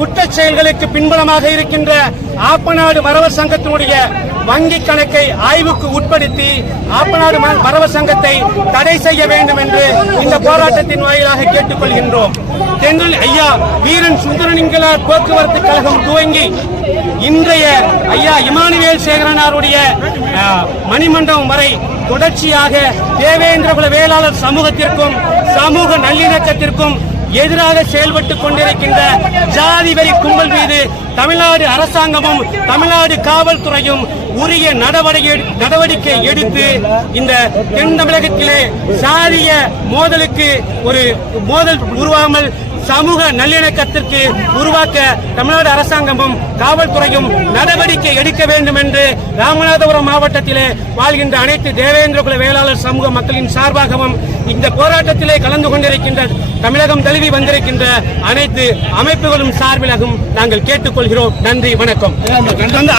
குற்றச் செயல்களுக்கு பின்புலமாக இருக்கின்ற ஆப்பநாடு மறவர் சங்கத்தினுடைய வங்கி கணக்கை ஆய்வுக்கு உட்படுத்தி ஆப்பநாடு மறவர் சங்கத்தை தடை செய்ய வேண்டும் என்று இந்த போராட்டத்தின் வாயிலாக கேட்டுக்கொள்கின்றோம். தென்றல் ஐயா வீரன் சுந்தரலிங்கனார் போக்குவரத்து கழகம் துவங்கி இன்றைய ஐயா இமானுவேல் சேகரனாருடைய மணிமண்டபம் வரை தொடர்ச்சியாக தேவேந்திரகுல வேளாளர் சமூகத்திற்கும் சமூக நல்லிணக்கத்திற்கும் எதிராக செயல்பட்டுக் கொண்டிருக்கின்ற ஜாதி வெறி கும்பல் மீது தமிழ்நாடு அரசாங்கமும் தமிழ்நாடு காவல்துறையும் உரிய நடவடிக்கை எடுத்து இந்த தென் தமிழகத்திலே சாதிய மோதலுக்கு ஒரு மோதல் உருவாமல் சமூக நல்லிணக்கத்திற்கு உருவாக்க தமிழ்நாடு அரசாங்கமும் காவல்துறையும் நடவடிக்கை எடுக்க வேண்டும் என்று ராமநாதபுரம் மாவட்டத்திலே வாழ்கின்ற அனைத்து தேவேந்திரகுல வேளாளர் சமூக மக்களின் சார்பாகவும் இந்த போராட்டத்திலே கலந்து கொண்டிருக்கின்ற தமிழகம் தழுவி வந்திருக்கின்ற அனைத்து அமைப்புகளும் சார்பிலாகவும் நாங்கள் கேட்டுக்கொள்கிறோம். நன்றி, வணக்கம்.